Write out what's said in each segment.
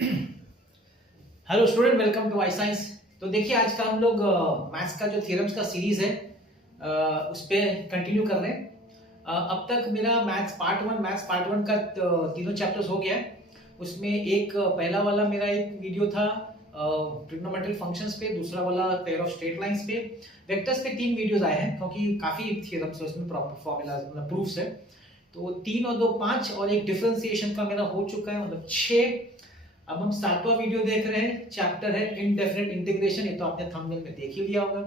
Hello student, welcome to I science. तो देखिए, आज का हम लोग मैथ्स का जो थ्योरम्स का सीरीज है उस पे कंटिन्यू कर रहे हैं। अब तक मेरा मैथ्स पार्ट वन का तीनों चैप्टर्स हो गया है। उसमें एक पहला वाला मेरा एक वीडियो था ट्रिग्नोमेट्रिक फंक्शंस पे, दूसरा वाला पेयर ऑफ स्ट्रेट लाइंस पे, वेक्टर्स पे 3 वीडियोस आए हैं क्योंकि काफी थ्योरम्स है उसमें, प्रॉपर फॉर्मूलाज मतलब प्रूफ्स है। तो 3 और 2 5 और एक डिफरेंशिएशन का मेरा हो चुका है, मतलब 6। अब हम 7वां वीडियो देख रहे हैं, चैप्टर है इनडेफिनिट इंटीग्रेशन। ये तो आपने थंबनेल में देख ही लिया होगा।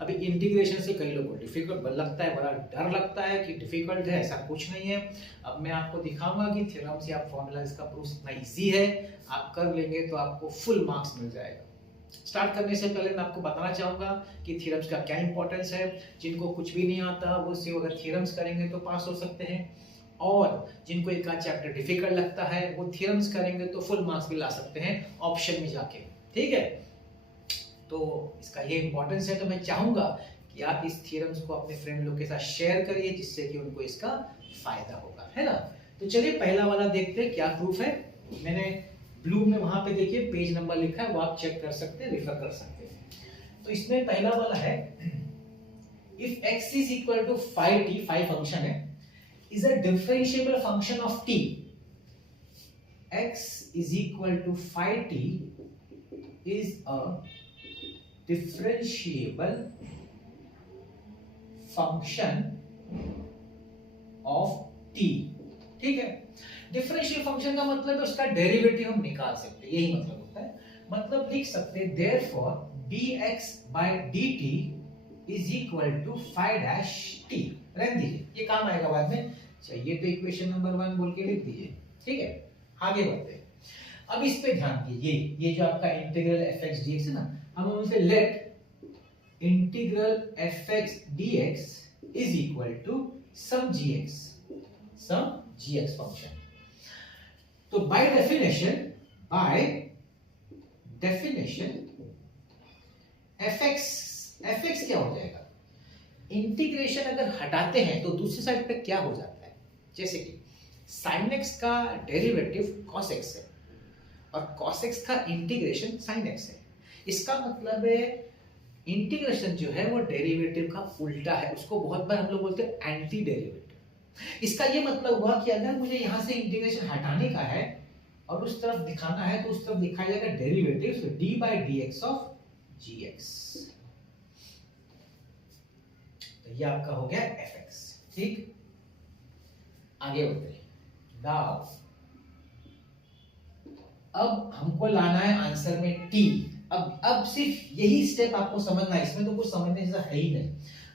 अभी इंटीग्रेशन से कई लोगों को डिफिकल्ट लगता है, बड़ा डर लगता है कि डिफिकल्ट है, ऐसा कुछ नहीं है। अब मैं आपको दिखाऊंगा कि थ्योरम से आप फॉर्मूला इसका प्रूफ इतना इजी है, आप कर लेंगे तो आपको फुल मार्क्स मिल जाएगा। स्टार्ट करने से पहले मैं आपको बताना चाहूंगा कि थ्योरम्स का क्या इंपॉर्टेंस है। जिनको कुछ भी नहीं आता वो सिर्फ अगर थ्योरम्स करेंगे तो पास हो सकते हैं, और जिनको एक आध चैप्टर डिफिकल्ट लगता है वो थ्योरम्स करेंगे तो फुल मार्क्स भी ला सकते हैं ऑप्शन में जाके। ठीक है, तो इसका ये इंपॉर्टेंस है। तो मैं चाहूंगा कि आप इस थ्योरम्स को अपने फ्रेंड लोग के साथ शेयर करिए, जिससे कि उनको इसका फायदा होगा, है ना। तो चलिए पहला वाला देखते हैं क्या प्रूफ है। मैंने ब्लू में वहां पे देखिए पेज नंबर लिखा है, वो आप चेक कर सकते हैं, रेफर कर सकते हैं। तो इसमें पहला वाला है, if x is equal to 5t, 5 function है, is a differentiable function of t. X is equal to 5t is a differentiable function of t. ठीक है, डिफरेंशियल फंक्शन का मतलब है उसका डेरिवेटिव हम निकाल सकते हैं, यही मतलब होता है। मतलब लिख सकते हैं therefore dx by dt is equal to 5-t। रहने दीजिए, ये काम आएगा बाद में। चाहिए तो इक्वेशन नंबर 1 बोल के लिख दीजिए। ठीक है, आगे बढ़ते हैं। अब इस पे ध्यान दीजिए, ये जो आपका इंटीग्रल fx dx है ना, हम उसे let integral fx dx is equal to some gx function. तो बाय डेफिनेशन fx क्या हो जाएगा, इंटीग्रेशन अगर हटाते हैं तो दूसरी साइड पे क्या हो जाता है। जैसे कि sin x का डेरिवेटिव cos x है और cos x का इंटीग्रेशन sin x है। इसका मतलब है इंटीग्रेशन जो है वो डेरिवेटिव का उल्टा है, उसको बहुत बार हम लोग बोलते हैं एंटी डेरिवेटिव। इसका ये मतलब हुआ कि अगर मुझे यहां से इंटीग्रेशन हटाने का है और उस तरफ दिखाना है, तो उस तरफ दिखाया जाएगा derivative d by dx of gx। तो ये आपका हो गया fx। ठीक, आगे बढ़ते हैं। नाउ अब हमको लाना है आंसर में t। अब सिर्फ यही स्टेप आपको समझना है, इसमें तो कुछ समझने जैसा है ही नहीं।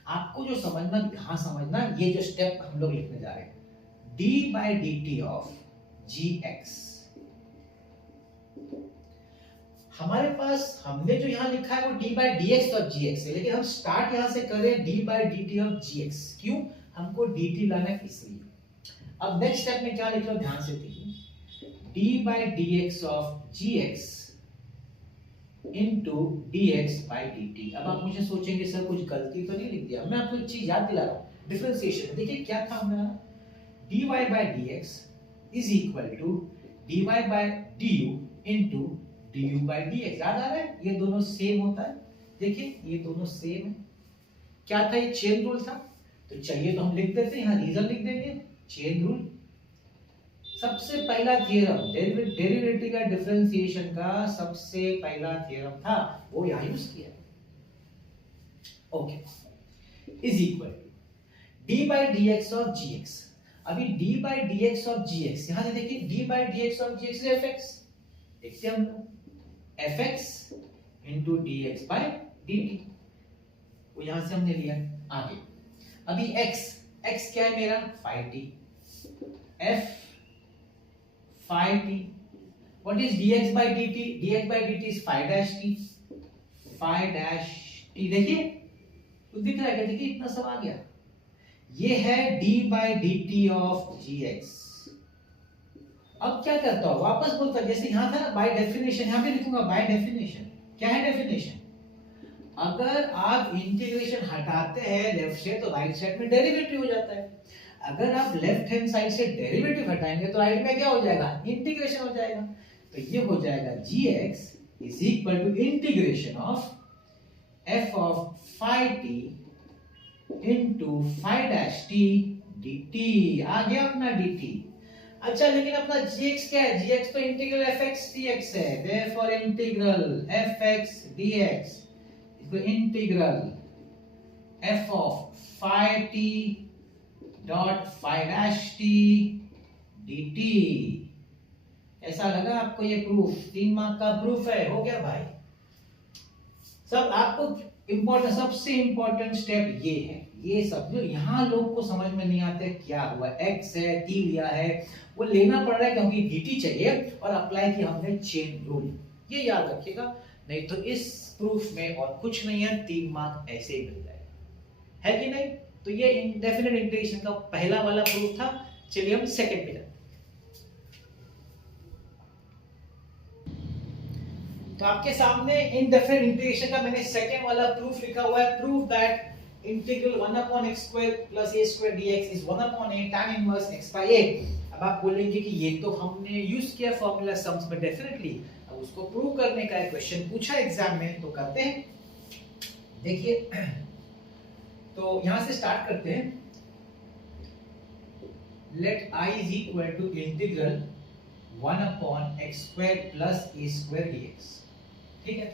आपको जो समझना, यहां समझना, ये जो स्टेप हम लोग लिखने जा रहे हैं, d by dt of gx। हमारे पास हमने जो यहां लिखा है वो d by dx of gx है, लेकिन हम स्टार्ट यहां से कर रहे हैं d by dt of gx। क्यों, हमको dt लाना है इसलिए। अब नेक्स्ट स्टेप में क्या लिख रहा हूं, ध्यान से देखिए, d by dx of gx into dx by dt। अब आप मुझे सोचेंगे सर कुछ गलती तो नहीं लिख दिया। मैं आपको एक चीज याद दिला रहा हूं, डिफरेंशिएशन। देखिए क्या था हमारा, dy by dx is equal to dy by du into du by dx। याद आ रहा है, ये दोनों सेम होता है। देखिए ये दोनों सेम है। क्या था, ये चेन रूल था। तो चाहिए तो हम लिख देते हैं, यहां रीजन लिख देंगे, चेन रूल। सबसे पहला थ्योरम डेरिवेटिव का डिफरेंशिएशन का सबसे पहला थ्योरम था, वो यहां यूज किया। Okay, is equal to d by dx of gx। अभी d by dx of gx, यहां से देखिए d by dx of gx is fx। देखते हैं हम fx into dx by dt, वो यहां से हमने लिया। आगे अभी x क्या है मेरा, 5t, f 5t। what is dx by dt, dx by dt is 5-t, 5-t। देखिए तो दिख रहा है क्या, देखिए इतना सब आ गया। ये है d by dt of gx। अब क्या करता हूं, वापस बोलता, जैसे यहां था ना बाय डेफिनेशन, यहां पे लिखूंगा बाय डेफिनेशन। क्या है डेफिनेशन, अगर आप इंटीग्रेशन हटाते हैं लेफ्ट से तो राइट साइड में डेरिवेटिव हो जाता है। अगर आप लेफ्ट हैंड साइड से डेरिवेटिव हटाएंगे तो राइट में क्या हो जाएगा, इंटीग्रेशन हो जाएगा। तो ये हो जाएगा gx is equal to integration of f of phi t into phi dash t dt। आ गया अपना dt। अच्छा लेकिन अपना gx क्या है? gx तो इंटीग्रल fx dx है, therefore इंटीग्रल fx dx इसको integral f of phi t dot phi dash t dt। ऐसा लगा आपको ये प्रूफ? 3 मार्क का प्रूफ है, हो गया भाई। सब आपको इंपॉर्टेंट, सबसे इंपॉर्टेंट स्टेप ये है। ये सब जो यहाँ लोग को समझ में नहीं आते क्या हुआ, x है, t लिया है, वो लेना पड़ रहा है क्योंकि dt चाहिए और अप्लाई किया हमने चेन रूल। ये याद रखिएगा, नहीं तो इस प्रूफ में और कुछ नहीं है, 3 मार्क ऐसे ही मिल जाएगा, है कि नहीं? तो ये इंडेफिनिट इंटीग्रेशन का पहला वाला प्रूफ था। चलिए हम सेकंड पे जाते। तो आपके सामने इनडेफिनिट इंटीग्रेशन का मैंने सेकंड वाला प्रूफ लिखा हुआ है। Proof that integral 1 upon x square plus a square dx is 1 upon a tan inverse x by a। अब आप बोलेंगे कि ये तो हमने यूज किया फॉर्मूला सम्स में डेफिनेटली, अब उसको प्रूव करने का एक क्वेश्चन पूछा एग्जाम में, तो करते हैं। देखिए तो यहां से स्टार्ट करते हैं। Let i is equal to integral 1 upon x square plus a square dx। ठीक है,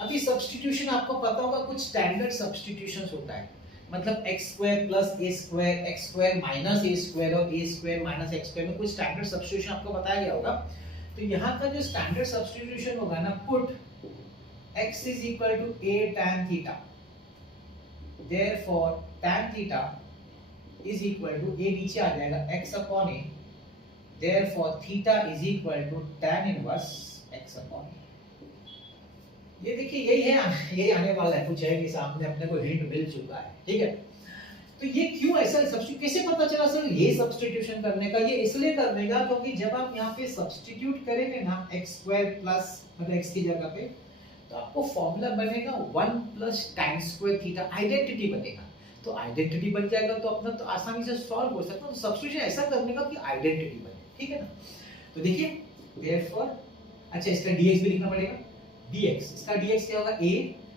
अभी सब्स्टिट्यूशन आपको पता होगा, कुछ स्टैंडर्ड सब्स्टिट्यूशंस होता है, मतलब x square plus a square, x square minus a square और a square minus x square में कुछ स्टैंडर्ड सब्स्टिट्यूशन आपको बताया गया होगा। तो यहाँ का जो स्टैंडर्ड सब्स्टिट्यूशन होगा ना, put x is equal to a tan theta, therefore tan theta is equal to a नीचे आ जाएगा x upon a, therefore theta is equal to tan inverse x upon a। ये देखिए यही है, यही आने वाला है, कुछ है कि सामने अपने को हिंट मिल चुका है। ठीक है, तो ये क्यों ऐसा सब्स्टिट्यूट, कैसे पता चला सर ये सब्स्टिट्यूशन करने का? ये इसलिए करने का क्योंकि जब आप यहाँ पे सब्स्टिट्यूट करेंगे ना x स्क्वायर प्लस मतलब x की जगह पे, तो आपको फॉर्मूला बनेगा 1 plus tan square theta, identity बनेगा। तो आइडेंटिटी बन जाएगा तो अपना तो आसानी से सॉल्व हो सकता है। तो सब्स्टिट्यूशन ऐसा करने का कि आइडेंटिटी बने, ठीक है ना? तो देखिए therefore, अच्छा इसका dx भी लिखना पड़ेगा, dx, इसका dx क्या होगा? a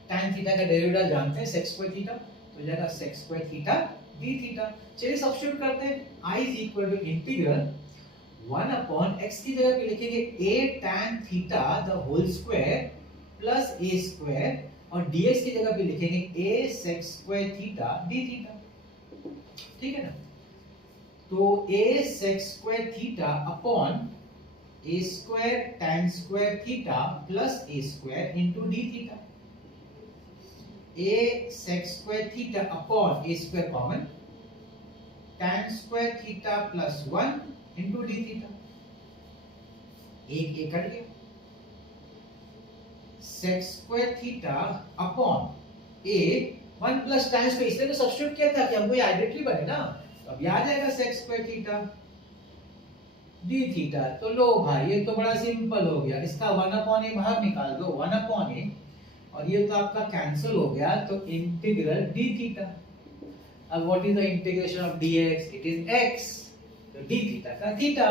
tan थीटा का डेरिवेटिव जानते हैं sec स्क्वायर थीटा, तो जाएगा sec square theta d theta. चलिए सब्स्टिट्यूट करते हैं, i is equal to integral 1 upon x की जगह पे लिखेंगे a tan theta the whole square plus a square, और dx की जगह पे लिखेंगे a sec square theta d theta. ठीक है ना? तो a sec square theta upon a square tan square theta plus a square into d theta. a sec square theta upon a square common, tan square theta plus 1 into d theta. एक cut गया। sec square theta upon a 1 plus tan square, इसलिए तो substitute किया था कि हमको ये identity बने ना, तो अब आ जाएगा sec square theta d theta. तो लो भाई ये तो बड़ा सिंपल हो गया, इसका 1 अपॉन a बाहर निकाल दो, 1 अपॉन a, और ये तो आपका कैंसिल हो गया, तो इंटीग्रल d थीटा। अब what is the integration of dx? It is x, तो d थीटा का theta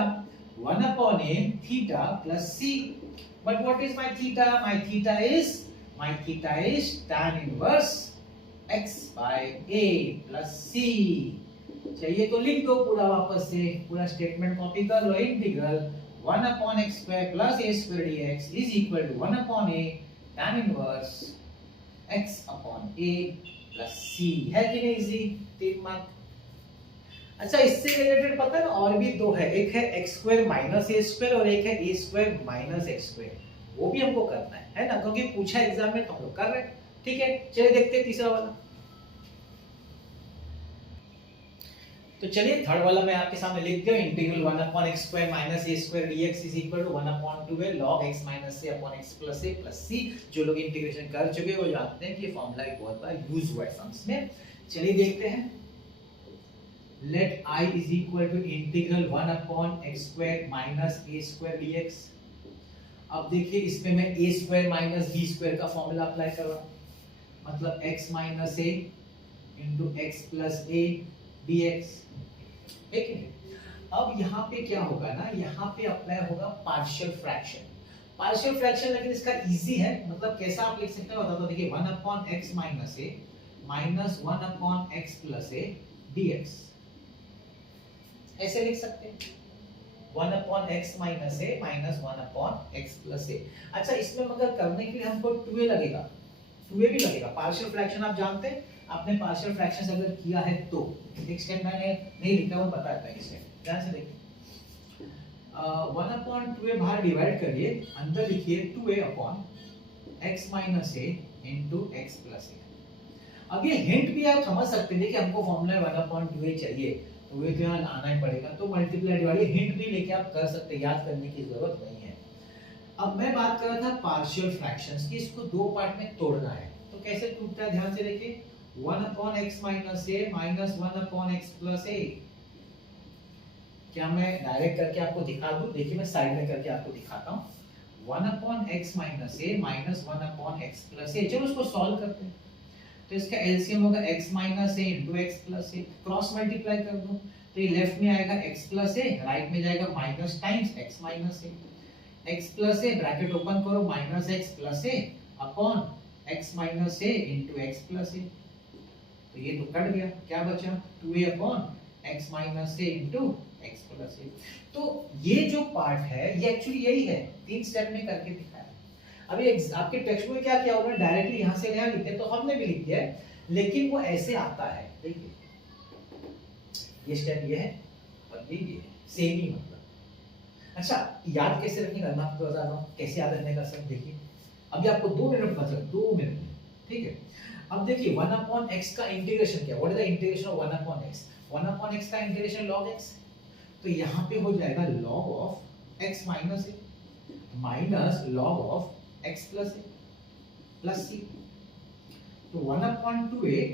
1 upon a theta plus c। But what is my theta? My theta is tan inverse x by a plus c। चाहिए तो लिख दो पूरा, वापस से पूरा स्टेटमेंट कॉपी कर लो। Integral 1 upon x square plus a square dx is equal to 1 upon a tan inverse x upon a plus c। है कि नहीं इजी? 3 मार्क। अच्छा इससे रिलेटेड पता है ना, और भी दो है, एक है x square minus a square और एक है a square minus x square, वो भी हमको करना है ना, क्योंकि पूछा एग्जाम में तो हम लोग कर रहे हैं। ठीक है, चलिए देखते हैं तीसरा वाला। तो चलिए थर्ड वाला मैं आपके सामने लिख दिया, integral 1 upon x square minus a square dx is equal to 1 upon 2a log x minus a upon x plus a plus c। जो लोग इंटीग्रेशन कर चुके हैं वो जानते हैं कि ये फॉर्मूला एक बहुत बार यूज हुआ है सम्स में। चलिए देखते हैं। Let i is equal to integral 1 upon x square minus a square dx। अब देखिए इसमें मैं a square minus b square का फॉर्मूला अप्लाई कर रहा हूं, मतलब x minus a into x plus a dx। ठीक है, अब यहाँ पे क्या होगा ना, यहाँ पे अप्लाई होगा पार्शियल फ्रैक्शन। पार्शियल फ्रैक्शन लेकिन इसका इजी है, मतलब कैसा आप लिख सकते हो बता दो। देखिए 1 अपॉन x माइनस ए माइनस 1 अपॉन x प्लस ए dx, ऐसे लिख सकते हैं 1 अपॉन x माइनस ए माइनस 1 अपॉन x प्लस ए। अच्छा इसमें मगर करने के लिए हमको 2a लगेगा, 2a भी लगेगा। पार्शियल फ्रैक्शन आप जानते हैं, आपने पार्शियल फ्रैक्शन अगर किया है तो एक स्टेप मैंने नहीं लिखा, वो बताता है स्टेप, ध्यान से देखिए। 1 अपॉन 2a बाहर डिवाइड करिए, अंदर लिखिए 2a अपॉन x माइनस ए इंटू x प्लस ए। अब ये हिंट भी आप समझ सकते हैं, देखिए हमको फॉर्मूला 1 अपॉन 2a चाहिए तो ये तो यहाँ आना ही पड़ेगा, तो मल्टीप्लाई डिवाइड हिंट भी लेके आप कर सकते हैं, याद करने की जरूरत नहीं है। अब मैं बात कर रहा था पार्शियल फ्रैक्शंस की, इसको दो पार्ट में तोड़ना है, तो कैसे टूटता है ध्यान से देखिए। 1 अपॉन x माइनस ए माइनस 1 अपॉन x प्लस ए। क्या मैं डायरेक्ट करके आपको दिखा दूं? देखिए मैं साइड में करके आपको दिखाता हूं। 1 अपॉन x माइनस ए माइनस 1 अपॉन x प्लस ए। चलो उसको सॉल्व करते हैं, तो इसका एलसीएम होगा x माइनस ए इंटू x प्लस ए, क्रॉस मल्टीप्लाई कर दूं तो ये लेफ्ट में आएगा x प्लस ए, राइट में जाएगा minus times x minus A, x plus A bracket open करो माइनस x प्लस ए अपॉन x माइनस ए इंटू x प्लस ए, तो ये तो कट गया, क्या बचा 2a अपॉन x माइनस ए इंटू x प्लस ए। तो ये जो पार्ट है ये एक्चुअली यही है, 3 स्टेप में करके दिखाया। अभी आपके टेक्स्ट में क्या किया होगा, डायरेक्टली यहां से यहां लिखते, तो हमने भी लिख दिया है, लेकिन वो ऐसे आता है। देखिए ये स्टेप ये है और ये है, सेम ही मतलब। अच्छा याद कैसे रखने का, मैं आपको बता रहा हूं कैसे याद रखने का सब। देखिए अभी आपको 2 मिनट मतलब 2 मिनट, ठीक है। अब देखिए 1 अपॉन x का इंटीग्रेशन क्या, what is the integration of 1 upon x? 1 upon x का इंटीग्रेशन log x, तो यहाँ पे हो जाएगा log of x minus A minus log of x plus A plus c, तो 1 अपॉन 2a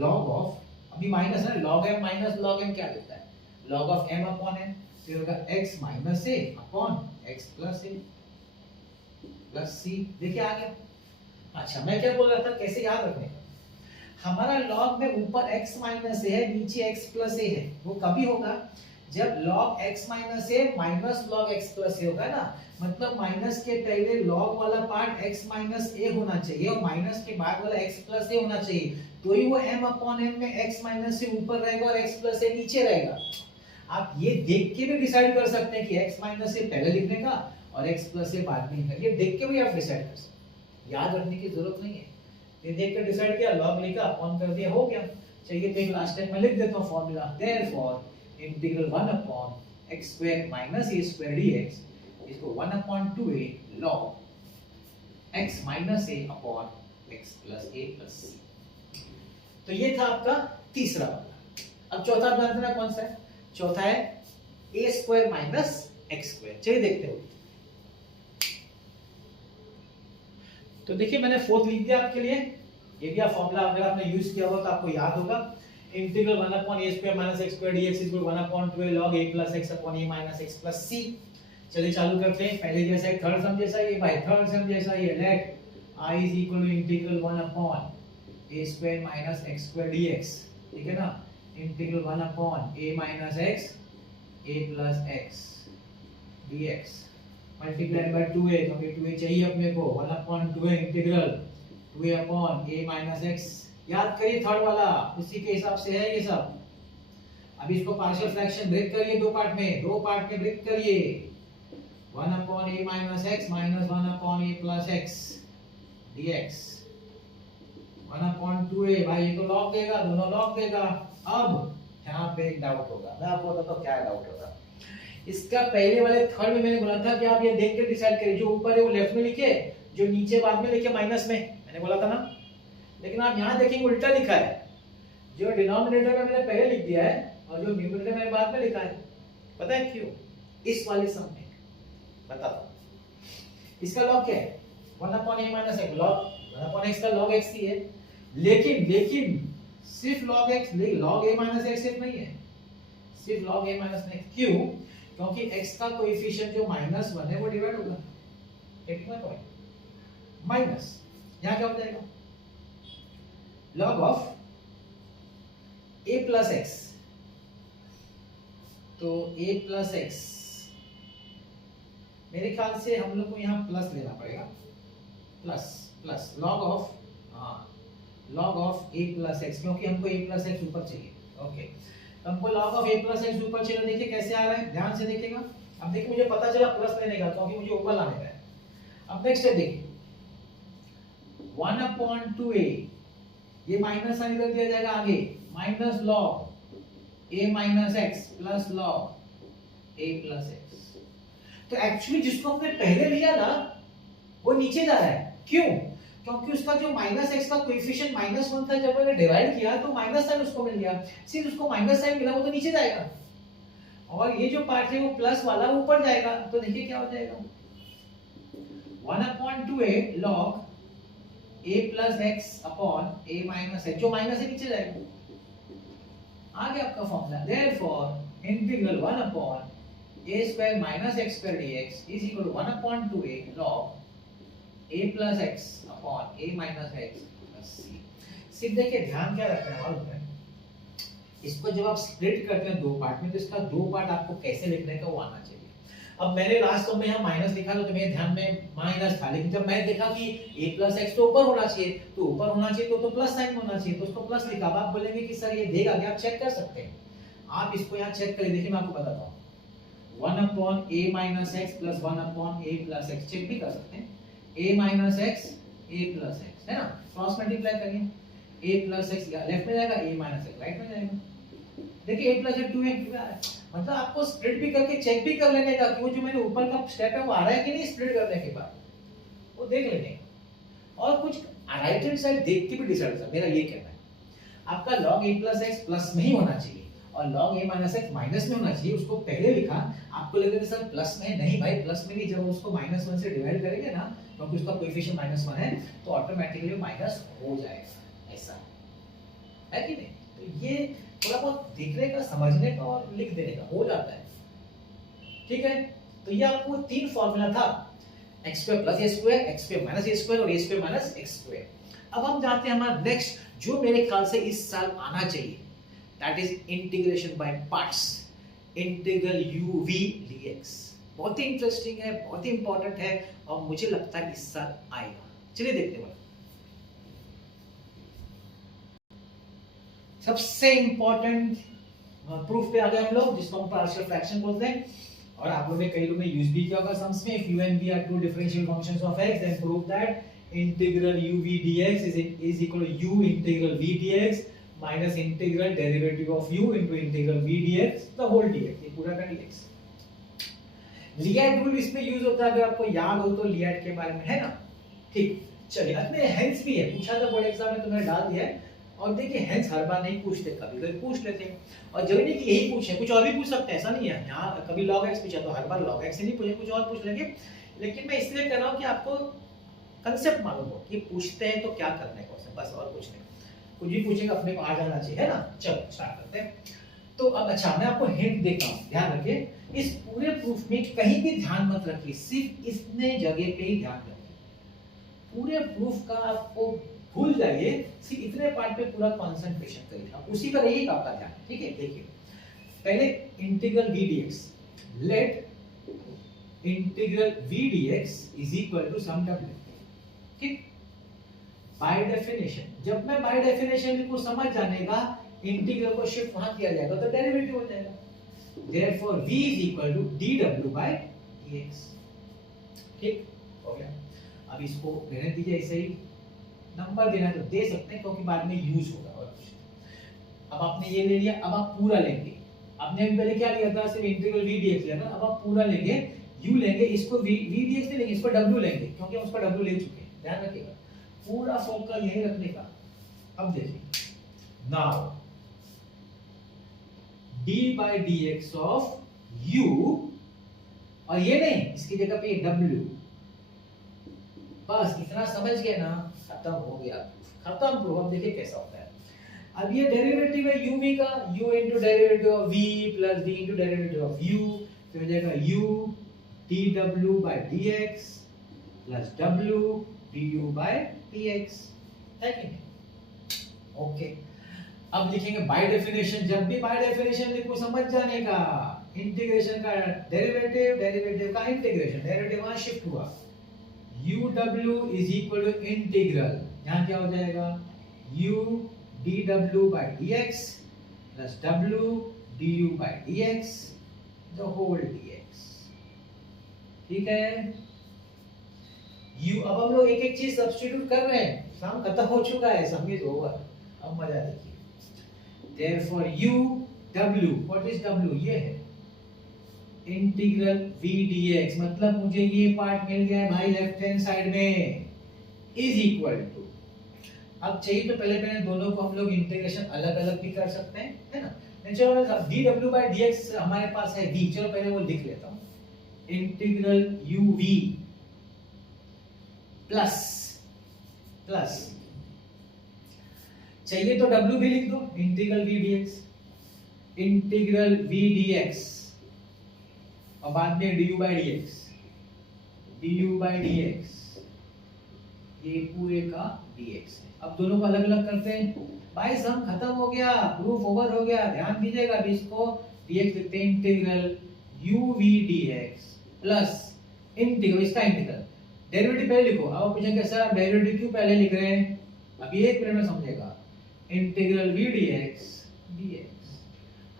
log ऑफ, अभी माइनस है, log m minus log m क्या देता है, log of m upon n, फिर होगा x minus a upon x plus a plus c। देखिए आ गया। अच्छा मैं क्या बोल रहा था, कैसे याद रखने का, हमारा log में ऊपर x माइनस a है, नीचे x प्लस a है, वो कभी होगा जब log x minus a minus log x plus a होगा ना, मतलब माइनस के पहले log वाला पार्ट x माइनस a होना चाहिए और माइनस के बाद वाला x प्लस a होना चाहिए, तो ही वो m अपॉन n में x माइनस a ऊपर रहेगा और x प्लस a नीचे रहेगा। आप ये देख के भी डिसाइड कर सकते हैं कि x माइनस a पहले लिखने का और x प्लस a बाद में लिखने का, ये देख के भी आप डिसाइड कर सकते हैं, याद रखने की जरूरत नहीं है। ये देख कर डिसाइड किया, log लिखा, अपॉन कर दिया, हो गया। चलिए तो एक लास्ट टाइम मैं लिख देता हूं formula, therefore integral 1 upon x square minus a square dx, इसको 1 upon 2a log x minus a upon x plus a plus c। तो ये था आपका तीसरा वाला। अब चौथा जानते ना कौन सा है, चौथा है a square minus x square. चलिए देखते हो। तो देखिए मैंने फोर्थ लिख दिया आपके लिए, ये भी आप फॉर्मूला अगर आपने यूज किया होगा तो आपको याद होगा, integral 1 upon a square minus x square dx equal 1 upon 2a log a plus x upon a minus x plus c। चलिए चालू करते हैं, पहले जैसा है थर्ड सम जैसा ये भाई, थर्ड सम जैसा ये, let i is equal to integral 1 upon a square minus x square dx, ठीक है ना, integral 1 upon a minus x a plus x dx multiplied by 2a, क्योंकि 2a चाहिए अपने को, 1 upon 2a integral 2a upon a minus x। याद करिए third वाला, उसी के हिसाब से है ये सब। अभी इसको पार्शियल फ्रैक्शन ब्रेक करिए, दो पार्ट में ब्रेक करिए। 1 upon a minus x minus 1 upon a plus x dx 1 upon 2a, भाई ये तो लॉग देगा, दोनों लॉग देगा। अब यहाँ पे एक डाउट होगा, मैं आपको बताता हूँ क्या डाउट होगा। इसका पहले वाले थर्ड में मैंने बोला था कि आप ये देख के डिसाइड करिए, जो ऊपर है वो लेफ्ट में लिखिए, जो नीचे बाद में लिखिए माइनस में, मैंने बोला था ना। लेकिन आप यहाँ देखेंगे उल्टा लिखा है, जो डिनोमिनेटर में मैंने पहले लिख दिया है और जो न्यूमरेटर में बाद में लिखा है। पता है क्यों? इस वाले सम में बताता हूं। इसका लॉग क्या है, 1 upon a minus x, log 1 upon x का लॉग x ही है, लेकिन सिर्फ log x, log a minus x सिर्फ नहीं है, सिर्फ log a माइनस नहीं। क्यों? क्योंकि x का कोएफिशिएंट जो -1 है वो डिवाइड होगा, एक पॉइंट माइनस, यहां क्या हो जाएगा, log of a plus x, तो a प्लस x मेरे ख्याल से हम लोग को यहाँ प्लस लेना पड़ेगा, प्लस प्लस लॉग ऑफ, हाँ log of A plus x, क्योंकि हमको ए प्लस एक्स ऊपर चाहिए। ओके, तो हमको log of A plus x ऊपर चाहिए। देखिए कैसे आ रहा है, ध्यान से देखिएगा। अब देखिए मुझे पता चला प्लस लेने का, क्योंकि मुझे ऊपर लाने का है। अब नेक्स्ट है देखिए 1/2a, ये माइनस साइन इधर दिया जाएगा आगे, minus log a minus x plus log a plus x. तो एक्चुअली जिसको हमने पहले लिया ना वो नीचे जा रहा है, क्यों? क्योंकि उसका जो माइनस एक्स का कोएफिशिएंट -1 था, जब मैंने डिवाइड किया तो माइनस साइन उसको मिल गया। सिर्फ उसको माइनस साइन मिला, वो तो नीचे जाएगा, और ये जो पार्ट है वो प्लस वाला ऊपर जाएगा। तो देखिए क्या हो जाएगा, 1/2a log a plus x upon a minus x, जो माइनस है नीचे जाएगा। आ गया आपका formula. therefore integral 1/a square minus x square dx is equal to 1/2a log a plus x upon a minus x plus c। सिर्फ देखिए ध्यान क्या रखना है मालूम है, इसको जब आप स्प्लिट करते हैं दो पार्ट में, तो इसका दो पार्ट आपको कैसे लिखने का वो आना चाहिए। अब मैंने लास्ट में यहाँ माइनस लिखा था, तो मेरे ध्यान में माइनस था, लेकिन जब मैंने देखा कि a प्लस एक्स तो ऊपर होना चाहिए, तो ऊपर होना चाहिए तो प्लस साइन होना चाहिए, तो उसको प्लस लिखा। अब आप बोलेंगे कि सर ये देगा क्या, आप चेक कर सकते हैं। आप इसको यहाँ चेक करिए, देखिए मैं आपको बताता हूँ, 1/a minus x plus 1/a plus x, check भी कर सकते हैं। a minus x a plus x है ना, क्रॉस मल्टीप्लाई करिए, a प्लस एक्स लेफ्ट में जाएगा, a माइनस एक्स राइट में जाएगा। देखिए a प्लस 2 है, मतलब आपको स्प्लिट भी करके चेक भी कर लेने का कि वो जो मैंने ऊपर का स्टेप है वो आ रहा है कि नहीं, स्प्लिट करने के बाद वो देख लेने का। और कुछ राइट हैंड साइड देख के भी डिसाइड कर, मेरा ये कहना है आपका log a plus x plus में ही होना चाहिए और log a minus x minus में होना चाहिए। उसको पहले लिखा, आपको लगे कि सर प्लस में, नहीं भाई प्लस में नहीं, जब उसको -1 से डिवाइड करेंगे ना, क्योंकि उसका कोएफिशिएंट -1 है, तो ऑटोमेटिकली माइनस हो जाएगा, ऐसा है कि नहीं। तो ये थोड़ा बहुत देखने का, समझने का और लिख देने का हो जाता है, ठीक है। तो ये आपको तीन फॉर्मूला था, x square plus a square, x square minus a square और a square minus x square. अब हम जाते हैं हमारा नेक्स्ट, जो मेरे ख्याल से इस साल आना चाहिए, that is integration by parts, integral u v dx। बहुत ही इंटरेस्टिंग है, बहुत ही इंपॉर्टेंट है, और मुझे लगता है इस साल आएगा। चलिए देखते हैं। सबसे इंपॉर्टेंट प्रूफ पे आ गए हम लोग, जिसको हम पार्शियल फ्रैक्शन बोलते हैं, और आप लोगों ने कई लोगों ने यूज भी किया होगा सम्स में। If u and v are two differential functions of x, then prove that integral u v dx is equal to u integral v dx minus integral derivative of u into integral v dx the whole dx, ये पूरा का dx। ILATE rule इसमें use होता है, अगर आपको याद हो तो लियाट के बारे में, है ना। ठीक, चलिए अपने हेंस भी है, पूछा था बोर्ड एग्जाम में तो मैंने डाल दिया है। और देखिए हेंस हर बार नहीं पूछते, कभी-कभी पूछ लेते हैं, और जरूरी नहीं कि यही पूछे, कुछ और भी पूछ सकते हैं, ऐसा नहीं है। यहाँ कभी log x पूछा तो हर बार log x ही नहीं पूछे, कुछ और पूछ लेंगे। लेकिन मैं इसलिए कर रहा हूँ कि आपको कांसेप्ट मालूम हो कि पूछते हैं तो क्या करने को, बस और कुछ नहीं। कुछ भी पूछेगा अपने को आ जाना चाहिए, है ना। चलो स्टार्ट करते हैं। तो अब अच्छा मैं आपको हिंट देता हूँ, ध्यान रखिए, इस पूरे प्रूफ में कहीं भी ध्यान मत रखिए, सिर्फ इतने जगह पे ही ध्यान रखिए। पूरे प्रूफ का आपको भूल जाइए, सिर्फ इतने पार्ट पे पूरा कंसंट्रेशन करिए, उसी पर रहिएगा आपका ध्यान, ठीक है। देखिए पहले integral v dx, let integral v dx is equal to some w, ठीक। बाय डेफिनेशन, जब मैं बाय डेफिनेशन को समझ जाने का, इंटीग्रल को शिफ्ट वहां किया जाएगा तो डेरिवेटिव हो जाएगा। therefore v is equal to dw by dx, ठीक हो गया। अब इसको रहने दीजिए ऐसे ही, नंबर देना तो दे सकते हैं क्योंकि बाद में यूज होगा और कुछ। अब आपने ये ले लिया, अब आप पूरा लेंगे। आपने पहले क्या लिया था, सिर्फ इंटीग्रल v dx लिया था, अब आप पूरा लेंगे, u लेंगे, इसको v dx नहीं लेंगे, इसको w लेंगे, क्योंकि हम उसका w ले चुके हैं, ध्यान रखिएगा, पूरा फोकस यही रखने का। अब देखिए now d by dx of u, और ये नहीं, इसकी जगह पे w, बस इतना समझ गए ना, खत्म हो गया, खत्म प्रूफ। अब देखिए कैसा होता है। अब ये डेरिवेटिव है uv का, u into derivative of v plus d into derivative of u, तो हो जाएगा u dw by dx plus w du by dx, है कि नहीं। ओके, अब लिखेंगे बाय डेफिनेशन, जब भी बाय डेफिनेशन लिखो समझ जाने का, इंटीग्रेशन का डेरिवेटिव, डेरिवेटिव का इंटीग्रेशन, डेरिवेटिव वहां शिफ्ट हुआ, uw is equal to integral, यहाँ क्या हो जाएगा u dw by dx plus w du by dx the whole dx। ठीक है, u, अब हम लोग एक एक चीज सब्स्टिट्यूट कर रहे हैं, काम खत्म हो चुका है, सबमिट ओवर, अब मजा देखिए। therefore u w, what is w, ये है इंटीग्रल v dx, मतलब मुझे ये पार्ट मिल गया है भाई लेफ्ट हैंड साइड में, इज इक्वल टू, अब चाहिए तो पहले पहले दोनों को हम लोग इंटीग्रेशन अलग अलग भी कर सकते हैं, है ना। चलो dw by dx हमारे पास है v, चलो पहले वो लिख लेता हूँ, इंटीग्रल uv प्लस प्लस, चाहिए तो w भी लिख दो, integral v dx, integral v dx, और बाद में du by dx, du by dx, ये पूरे का dx है। अब दोनों को अलग अलग करते हैं, भाई सम खत्म हो गया, प्रूफ ओवर हो गया, ध्यान दीजिएगा, अभी इसको dx लिखते हैं, integral uv dx plus integral, इसका इंटीग्रल, डेरिवेटिव पहले लिखो। अब पूछेंगे सर आप डेरिवेटिव क्यों पहले लिख रहे हैं, अभी एक मिनट में समझेगा, इंटीग्रल v dx dx,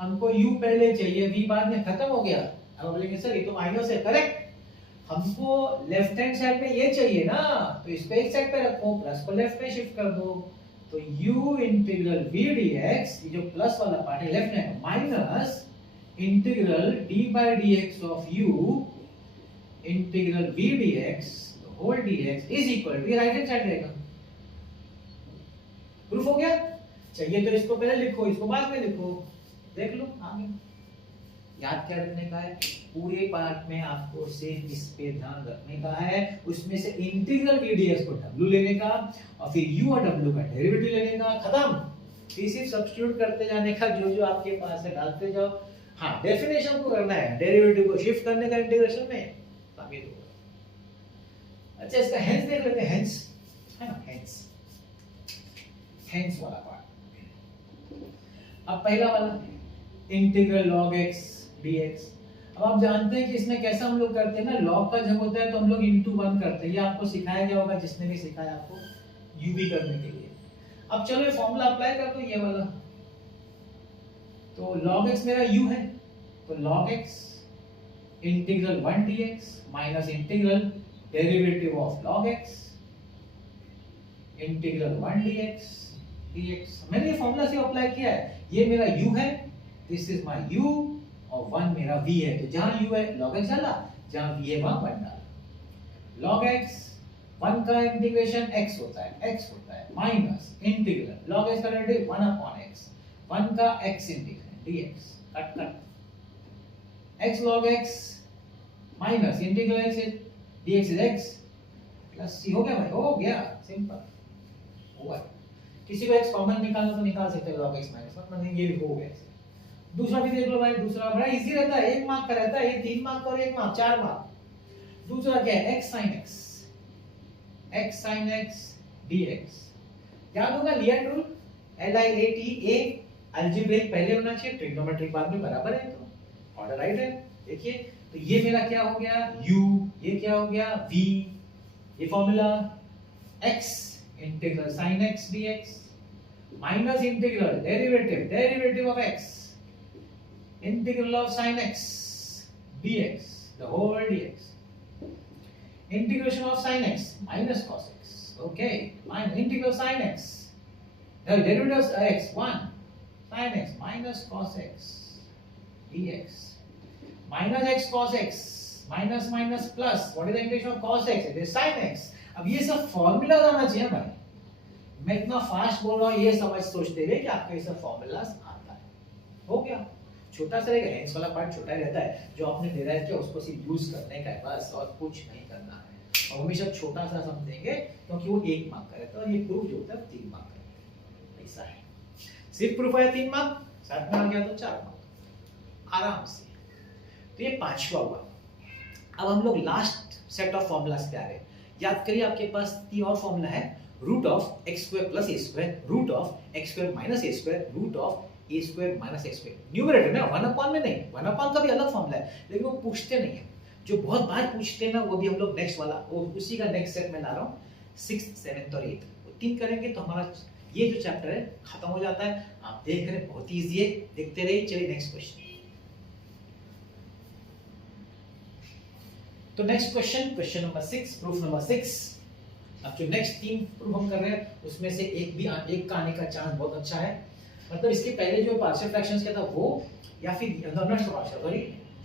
हमको u पहले चाहिए, v बाद में खत्म हो गया, अब बोलेंगे सर ये तो माइनस है, करेक्ट, हमको लेफ्ट हैंड साइड में ये चाहिए ना, तो इसको एक साइड पे रखो, प्लस को लेफ्ट में शिफ्ट कर दो, तो u इंटीग्रल v dx, ये जो प्लस वाला पार्ट है left hand, minus integral d by dx of u integral v dx whole dx is equal to, right hand side रहेगा, प्रूफ हो गया। चाहिए तो इसको पहले लिखो, इसको बाद में लिखो, देख लो आगे। याद क्या रखने का है, पूरे पार्ट में आपको सिर्फ इस पे ध्यान रखने का है, उसमें से इंटीग्रल v dx को w लेने का, और फिर u और w का डेरिवेटिव लेने का, खत्म। फिर सिर्फ सब्स्टिट्यूट करते जाने का, जो जो आपके पास है डालते जाओ। हाँ, डेफिनेशन को करना है, डेरिवेटिव को शिफ्ट करने का इंटीग्रेशन में, साबित होगा। अच्छा, इसका हेंस देख लेते हैं, हेंस है ना, हेंस, हेंस वाला पार्ट। अब पहला वाला इंटीग्रल log x dx, अब आप जानते हैं कि इसमें कैसा हम लोग करते हैं ना, log का जब होता है तो हम लोग into 1 करते हैं, ये आपको सिखाया गया होगा, जिसने भी सिखाया आपको u भी करने के लिए। अब चलो ये फॉर्मूला अप्लाई कर दो, ये वाला, तो log x मेरा u है, तो log x integral 1 dx minus integral derivative of log x integral 1 dx dx, मैंने ये फॉर्मूला से अप्लाई किया है, ये मेरा u है, दिस इज माय u, और 1 मेरा v है, तो जहां u है log x डाला, जहां v है वहां 1 डाला। log x 1 का इंटीग्रेशन x होता है माइनस इंटीग्रल log x का डेरिवेटिव 1 अपॉन x, 1 का x integral dx, cut cut, x log x minus integral x dx is x plus c, हो गया भाई, हो गया, सिंपल हुआ। किसी को x कॉमन निकालना तो निकाल सकते हैं, log x माइनस 1, मतलब ये हो गया। दूसरा भी देख लो भाई, दूसरा बड़ा इजी रहता है, 1 मार्क का रहता है, ये 3 मार्क और 1 मार्क, 4 मार्क। दूसरा क्या है, x sin x dx, याद होगा लियन रूल, LIATA, अलजेब्रिक पहले होना चाहिए, ट्रिग्नोमेट्रिक बाद में, बराबर है, तो ऑर्डर राइट है। देखिए तो ये मेरा क्या हो गया u, ये क्या हो गया v, ये formula x integral sin x dx minus integral derivative of x integral of sin x dx, the whole dx, integration of sin x minus cos x, okay, minus integral sin x, the derivative of x 1 sin x minus cos x dx, minus x cos x, minus minus plus, what is the integration of cos x, it is sin x। अब ये सब formula आना चाहिए भाई, मैं इतना fast बोल रहा हूँ, ये समझ सोचते हुए कि आपको ये सब फॉर्मूलास आता है, हो गया। छोटा सा रहेगा, हेंस वाला पार्ट छोटा ही रहता है, जो आपने डिराइव किया उसको सिर्फ यूज करने का है बस, और कुछ नहीं करना है, और हमेशा छोटा सा समझेंगे क्योंकि वो 1 मार्क का रहता है, और ये प्रूफ जो होता है 3 मार्क का रहता है, ऐसा है। सिर्फ प्रूफ है 3 मार्क, साथ में आ गया तो 4 मार्क आराम से। तो ये 5वां हुआ। अब हम लोग लास्ट सेट ऑफ फॉर्मूलास पे आ रहे हैं। याद करिए, आपके पास 3 और फॉर्मूला है, root of x² plus a², root of x² minus a², root of A square minus x square, numerator ना, 1/, में नहीं, 1/, का भी अलग फॉर्मूला है, लेकिन वो पूछते नहीं है। जो बहुत बार पूछते हैं ना, वो भी हम लोग नेक्स्ट वाला, वो उसी का नेक्स्ट सेट में ला रहा हूँ, 6th 7th और 8th, वो 3 करेंगे तो हमारा ये जो चैप्टर है खत्म हो जाता है। आप देख रहे हैं बहुत इजी है, देखते रहिए। चलिए नेक्स्ट क्वेश्चन। तो next question, question number 6, proof number 6। अब जो नेक्स्ट 3 प्रूफ हम कर रहे हैं उसमें से एक का आने का चांस बहुत अच्छा है। मतलब इसके पहले जो पार्शियल फ्रैक्शंस का था वो, या फिर नॉट पार्शियल, सॉरी,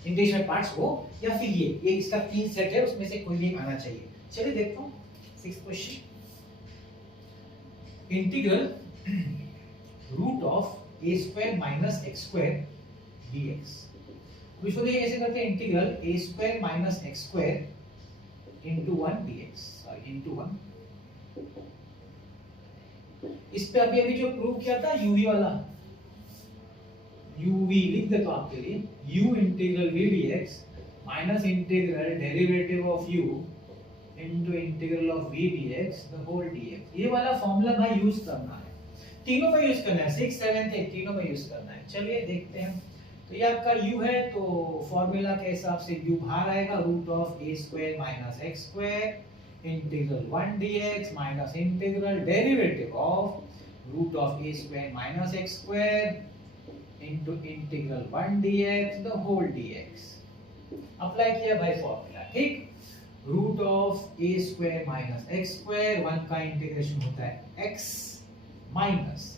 इंग्लिश में पार्ट्स वो, या फिर ये इसका 3 सेट है, उसमें से कोई भी आना चाहिए। चलिए देखता हूँ 6th question. Integral root of A square minus x square dx। इसको देखिए कैसे करते हैं, integral a square minus x square into 1 dx, sorry into 1। इस पे अभी जो प्रूव किया था uv वाला, uv लिख देता हूं आपके लिए, u integral v dx minus integral derivative of u into integral of v dx the whole dx। ये वाला फॉर्मूला भाई यूज करना है, तीनों में यूज करना है, 6 7 8 तीनों में यूज करना है। चलिए देखते हैं। तो ये आपका u है, तो फॉर्मूला के हिसाब से u बाहर आएगा, root of a square minus x square integral 1 dx minus integral derivative of root of a square minus x square into integral 1 dx the whole dx। Apply किया भाई फॉर्मूला, ठीक। Root of a square minus x square, 1 का integration होता है x minus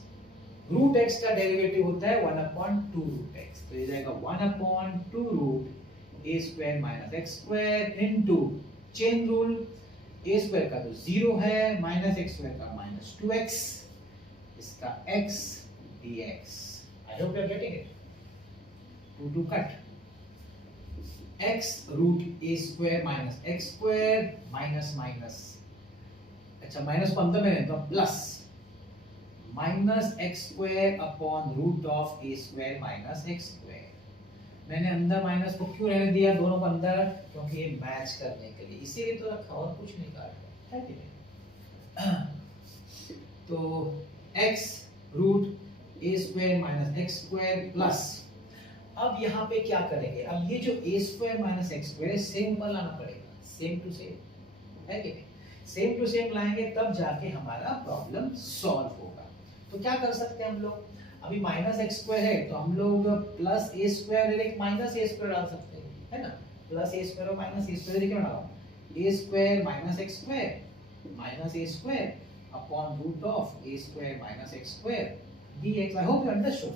root x का derivative होता है 1/2 root x, तो ये जाएगा 1/2 root a square minus x square into chain rule, a square का तो 0 है, माइनस x स्क्वायर का माइनस 2x, इसका x dx। I hope you are getting it. 2 cut, x root a square minus x square minus minus, अच्छा minus को अंदर में रहता हूं, plus minus x square upon root of a square minus x square. मैंने अंदर minus को क्यों रहने दिया दोनों को अंदर, क्योंकि ये मैच करने के लिए, इसीलिए तो रखा और कुछ नहीं काटा है कि नहीं। तो x root a square minus x square plus, अब यहाँ पे क्या करेंगे, अब ये जो a square minus x square same पर लाना पड़ेगा, सेम टू सेम है कि नहीं, सेम टू सेम लाएंगे तब जाके हमारा प्रॉब्लम सॉल्व होगा। तो क्या कर सकते हैं हम लोग, अभी माइनस एक्स स्क्वायर है तो हम लोग प्लस ए स्क्वायर एक माइनस ए स्क्वायर डाल सकते हैं, है ना, प्लस ए स्क्वायर और माइनस ए स्क्वायर क्या डाला, a square minus x square minus a square upon root of A square minus x square dx। I hope you understood.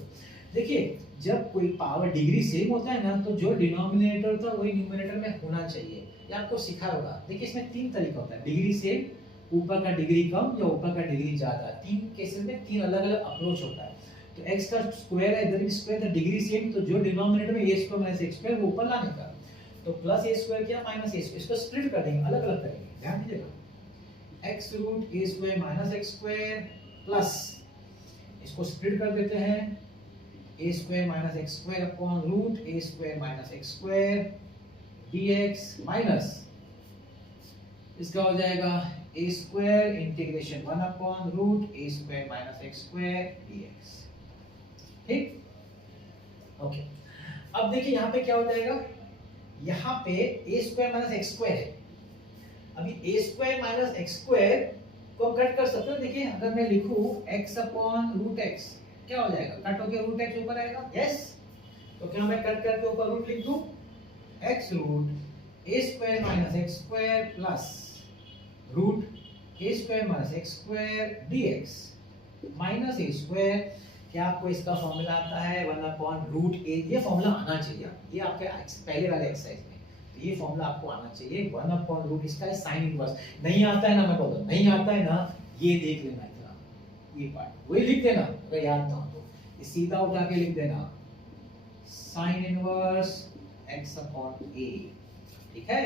देखिए जब कोई पावर डिग्री सेम होता है ना, तो जो डिनोमिनेटर था वही न्यूमरेटर में होना चाहिए, ये आपको सिखा होगा। देखिए इसमें 3 तरीका होता है, डिग्री सेम, ऊपर का डिग्री कम या ऊपर का डिग्री ज्यादा, 3 केसेस में 3 अलग अलग अप्रोच होता है। तो x का स्क्वायर है, इधर भी स्क्वायर है, डिग्री सेम, तो जो डिनोमिनेटर में a square minus x square वो ऊपर लाने का, तो प्लस a स्क्वायर क्या माइनस a स्क्वायर, इसको स्प्लिट कर देंगे, अलग अलग करेंगे, ध्यान दीजिएगा। x root a square minus x square plus, इसको स्प्लिट कर देते हैं, a square minus x square upon root a square minus x square dx minus इसका हो जाएगा a square integration 1 upon root a square minus x square dx। ठीक, okay. अब देखिए यहाँ पे क्या हो जाएगा, यहाँ पे a square minus x square है, अभी a square minus x square को हम कट कर सकते हैं। देखिए अगर मैं लिखूं x अपॉन रूट x, क्या हो जाएगा, कट होकर रूट x ऊपर आएगा, यस। तो क्या मैं कट करके ऊपर रूट लिख दूं, x root a square minus x square plus root a square minus x square dx minus a square. क्या आपको इसका फॉर्मूला आता है, 1 अपॉन रूट a, ये फॉर्मूला आना चाहिए, ये आपके पहले वाले एक्सरसाइज में, तो ये फॉर्मूला आपको आना चाहिए, 1 अपॉन रूट, इसका है साइन इनवर्स। नहीं आता है ना, मैं बोल रहा हूं नहीं आता है ना, ये देख लेना, इतना ये पार्ट वही लिख देना, अगर याद ना हो तो ये सीधा उठा के लिख देना, sine inverse x upon a। ठीक है,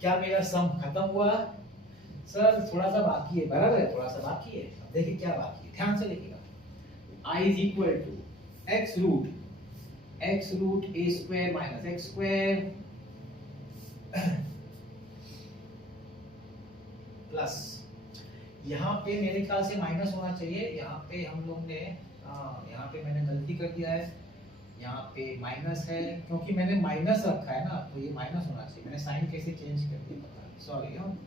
क्या मेरा सम खत्म हुआ सर, थोड़ा सा बाकी है, बराबर है, थोड़ा सा बाकी है। अब देखिए क्या बाकी है, ध्यान से लिखिएगा, I is equal to x root a square minus x square plus, यहाँ पे मेरे ख्याल से माइनस होना चाहिए, यहाँ पे हम लोग ने हाँ यहाँ पे मैंने गलती कर दिया है, यहाँ पे माइनस है क्योंकि मैंने माइनस रखा है ना, तो ये माइनस होना चाहिए। मैंने साइन कैसे चेंज कर दिया पता नहीं, सॉरी। हाँ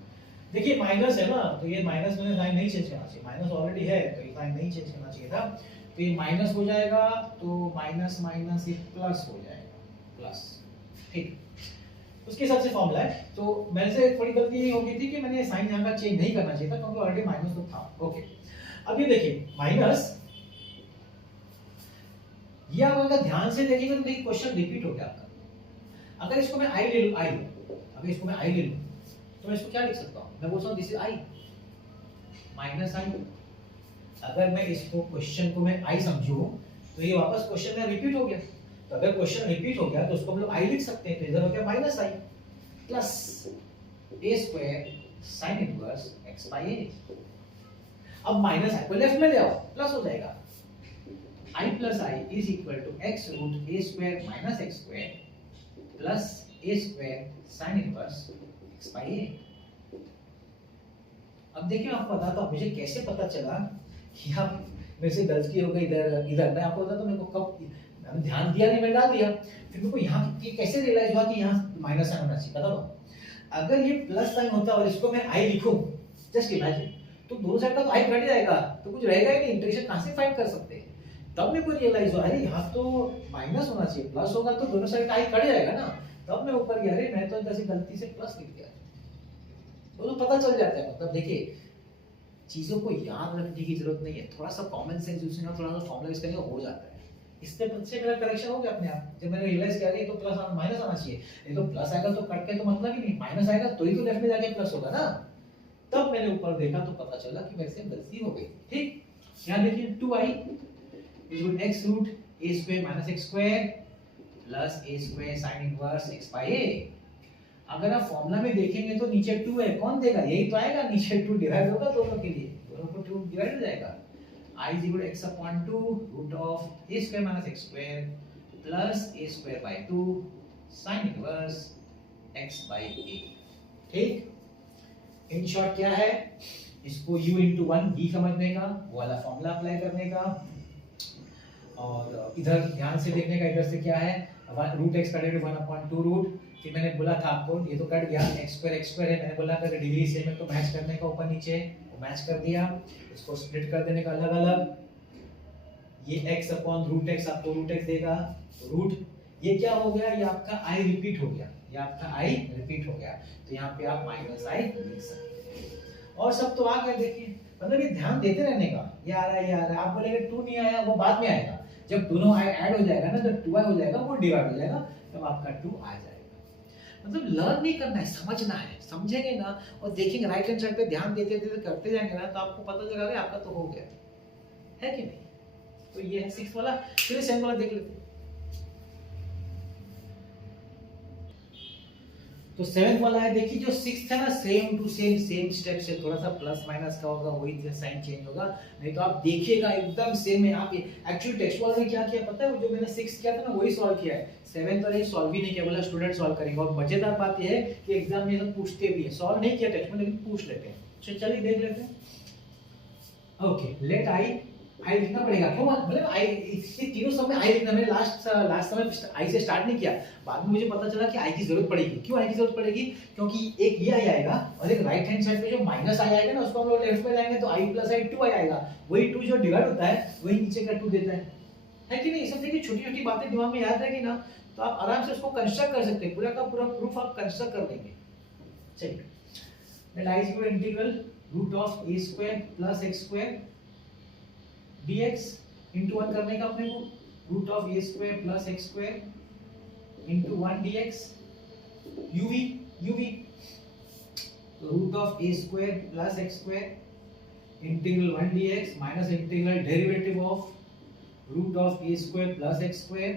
देखिए माइनस है ना, तो ये माइनस मैंने साइन नहीं चेंज करना चाहिए, माइनस ऑलरेडी है तो ये साइन नहीं चेंज करना चाहिए था। तो ये माइनस हो जाएगा, तो माइनस माइनस ये प्लस हो जाएगा, प्लस। ठीक, उसके हिसाब से फॉर्मूला है। तो मेरे से थोड़ी गलती ये हो गई थी कि मैंने साइन यहाँ का चेंज नहीं करना चाहिए था क्योंकि ऑलरेडी माइनस तो था। ओके, अब ये देखिए माइनस, ये आप अगर ध्यान से देखेंगे तो देखिए क्वेश्चन रिपीट हो गया आपका। अगर इसको मैं आई ले लूं, आई, अगर इसको मैं आई ले लूं तो मैं इसको क्या लिख सकता हूं? मैं बोल सकता हूं दिस इज आई माइनस आई। अगर मैं इसको क्वेश्चन को मैं आई समझूं तो ये वापस क्वेश्चन में रिपीट हो गया। तो अगर क्वेश्चन रिपीट हो गया तो उसको हम लोग आई लिख सकते हैं, तो इधर हो गया minus I plus a square sine inverse x by a. अब माइनस आई को लेफ्ट में ले आओ, प्लस हो जाएगा I plus I is equal to x root a square minus x square plus a square sin inverse x by a। अब देखिए आपको बताता हूँ मुझे कैसे पता चला कि आप मेरे से गलती हो गई इधर इधर। मैं आपको बताता हूँ मेरे को कब, मैंने ध्यान दिया नहीं, मैं डाल दिया। फिर मेरे को यहाँ कैसे रियलाइज हुआ कि यहाँ माइनस साइन होना चाहिए। बता दो, अगर ये प्लस साइन होता और इसको मैं आई लिखूं, जस्ट इमेजिन, तो दोनों साइड का तो आई कट जाएगा, तो कुछ रहेगा ही नहीं, इंटीग्रेशन कहाँ से फाइंड कर सकते हैं। तब मेरे को रियलाइज हुआ अरे यहाँ तो माइनस होना चाहिए, प्लस होगा तो दोनों साइड आई कट जाएगा ना। तब मैं ऊपर गया, अरे मैं तो इधर से गलती से प्लस लिख दिया। तो पता चल जाता है। मतलब देखिए चीजों को याद रखने की जरूरत नहीं है, थोड़ा सा कॉमन सेंस यूज करना, थोड़ा सा फॉर्मूला यूज करने हो जाता है। इससे मेरा करेक्शन हो गया अपने आप। जब मैंने रियलाइज किया ये तो प्लस माइनस आना चाहिए, ये तो प्लस आएगा तो कट के तो मतलब ही नहीं, माइनस आएगा तो ही तो लेफ्ट में जाके प्लस होगा ना। तब मैंने ऊपर देखा तो पता चला कि मेरे से गलती हो गई। ठीक, यहाँ देखिए 2i is x root a square minus x square plus a square sin inverse x by a। अगर आप फॉर्मूला में देखेंगे तो नीचे 2 है, कौन देगा? यही तो आएगा, नीचे 2 डिवाइड होगा दोनों के लिए, दोनों को 2 डिवाइड हो जाएगा। I is equal to x upon 2 root of a square minus x square plus a square by 2 sin inverse x by a। ठीक, इन शॉर्ट क्या है, इसको u into 1 v समझने का, वो वाला फॉर्मूला अप्लाई करने का, और इधर ध्यान से देखने का, इधर से क्या है रूट एक्स का डेरिवेटिव 1/2 रूट। फिर मैंने बोला था आपको ये तो कट गया, x स्क्वायर है, मैंने बोला अगर डिग्री सेम है तो मैच करने का ऊपर नीचे, वो मैच कर दिया। इसको स्प्लिट कर देने का अलग अलग, ये x अपॉन रूट x आपको रूट x देगा, तो रूट ये क्या हो गया, ये आपका i रिपीट हो गया, ये आपका i रिपीट हो गया, तो यहाँ पे आप माइनस i लिख सकते हैं। और सब तो आ गया देखिए, मतलब ये ध्यान देते रहने का, ये आ रहा है ये आ रहा है। आप बोलेंगे 2 नहीं आया, वो बाद में आएगा, जब दोनों i ऐड हो जाएगा ना, जब 2i हो जाएगा वो डिवाइड हो जाएगा, तब आपका 2 आ जाएगा। मतलब लर्न नहीं करना है, समझना है। समझेंगे ना और देखेंगे राइट हैंड साइड पे ध्यान देते देते करते जाएंगे ना, तो आपको पता चलेगा कि आपका तो हो गया है कि नहीं। तो ये है 6 वाला। फिर 7 वाला देख लेते हैं। तो 7 वाला है, देखिए जो 6 है ना, सेम टू सेम स्टेप से, थोड़ा सा प्लस माइनस का होगा, वही साइन चेंज होगा, नहीं तो आप देखिएगा एकदम सेम है। आप एक्चुअली टेक्स्ट वाले में क्या किया पता है, वो जो मैंने 6 किया था ना वही सॉल्व किया है। 7 तो नहीं सॉल्व ही नहीं किया, बोला स्टूडेंट सॉल्व करेंगे। और मजेदार बात ये है कि एग्जाम में सब पूछते भी है, सॉल्व नहीं किया टेक्स्ट में लेकिन पूछ लेते हैं। चलिए देख लेते हैं। ओके, लेट आई लिखना पड़ेगा, क्यों? मतलब आई, ये तीनों समय आई लिखना। मैंने लास्ट समय आई से स्टार्ट नहीं किया, बाद में मुझे पता चला कि आई की जरूरत पड़ेगी। क्यों आई की जरूरत पड़ेगी? क्योंकि एक ये आई आएगा और एक राइट हैंड साइड पे जो माइनस आई आएगा ना, उसको हम लोग लेफ्ट में लाएंगे तो आई प्लस आई 2 आई आएगा। वही 2 जो डिवाइड होता है वही नीचे का 2 देता है कि नहीं? सब देखिए छोटी छोटी बातें दिमाग में याद रहेगी ना, तो आप आराम से उसको कंस्ट्रक्ट कर सकते हैं, पूरा का पूरा प्रूफ आप कंस्ट्रक्ट कर लेंगे। चलिए, let I is equal to integral root of a square plus x square dx into 1 करने का अपने को, root of a square plus x square into 1 dx uv root of a square plus x square integral 1 dx minus integral derivative of root of a square plus x square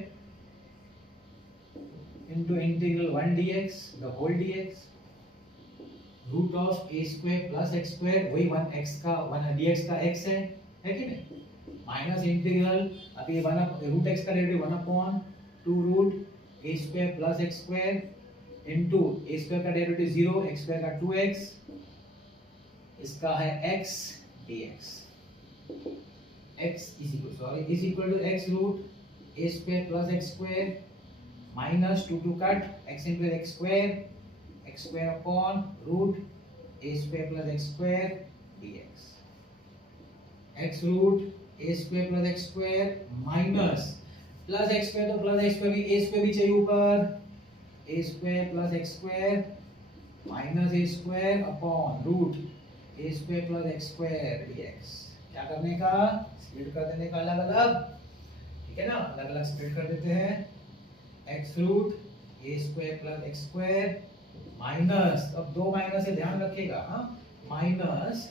into इंटीग्रल 1 dx the whole dx root of a square plus x square, वही 1x का 1 dx का x है कि नहीं, minus integral, अब ये root x का derivative 1/2 root a square plus x square into a square का डेरिवेटिव 0, x स्क्वायर का 2x, इसका है x dx, is equal to x root A square plus x square minus 2 cut x into x square upon root a square plus x square dx x root a square plus x square minus plus x square तो plus x square भी a square भी चाहिए ऊपर a square plus x square minus a square upon root a square plus x square dx क्या करने का split कर देने का अलग अलग ठीक है ना अलग अलग स्प्लिट कर देते हैं x root a square plus x square minus अब दो माइनस है ध्यान रखिएगा हाँ minus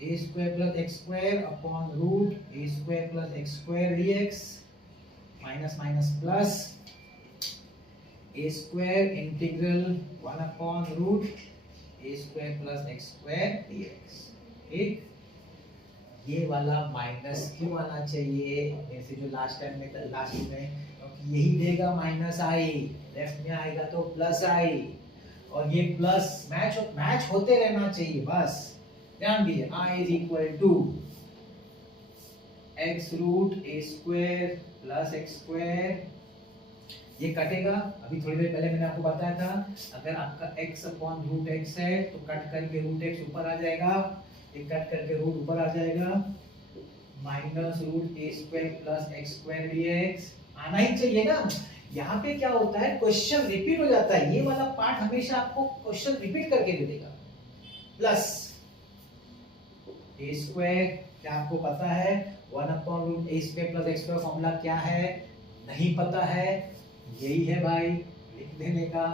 a square plus x square upon root a square plus x square dx minus minus plus a square integral 1 upon root a square plus x square dx ठीक ये वाला minus क्यों आना चाहिए जैसे जो लास्ट टाइम में last में क्योंकि यही देगा माइनस आई लेफ्ट में आएगा तो प्लस आई और ये प्लस मैच होते रहना चाहिए बस ध्यान दीजिए i is equal to x root a square plus x square ये कटेगा अभी थोड़ी देर पहले मैंने आपको बताया था अगर आपका x अपॉन रूट x है तो कट करके रूट x ऊपर आ जाएगा ये कट करके रूट ऊपर आ जाएगा minus root a square plus x square dx आना ही चाहिए ना यहाँ पे क्या होता है क्वेश्चन रिपीट हो जाता है ये वाला पार्ट हमेशा आपको क्वेश्चन रिपीट करके दे देगा प्लस a स्क्वायर क्या आपको पता है 1 upon root a square plus x square formula क्या है नहीं पता है यही है भाई लिख देने का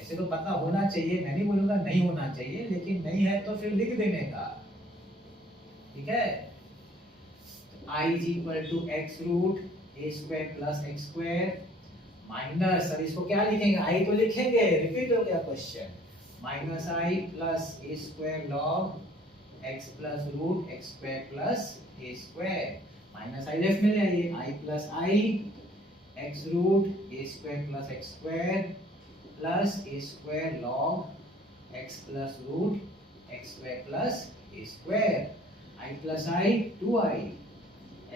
ऐसे तो पता होना चाहिए मैं नहीं बोलूंगा नहीं होना चाहिए लेकिन नहीं है तो फिर लिख देने का ठीक है i is equal to x root a square plus x square minus अब इसको क्या लिखेंगे i तो लिखेंगे रिपीट हो गया question minus i plus a square log x plus root x square plus a square minus i left में ले आइए i plus i x root a square plus x square plus a square log x plus root x square plus a square i plus i 2i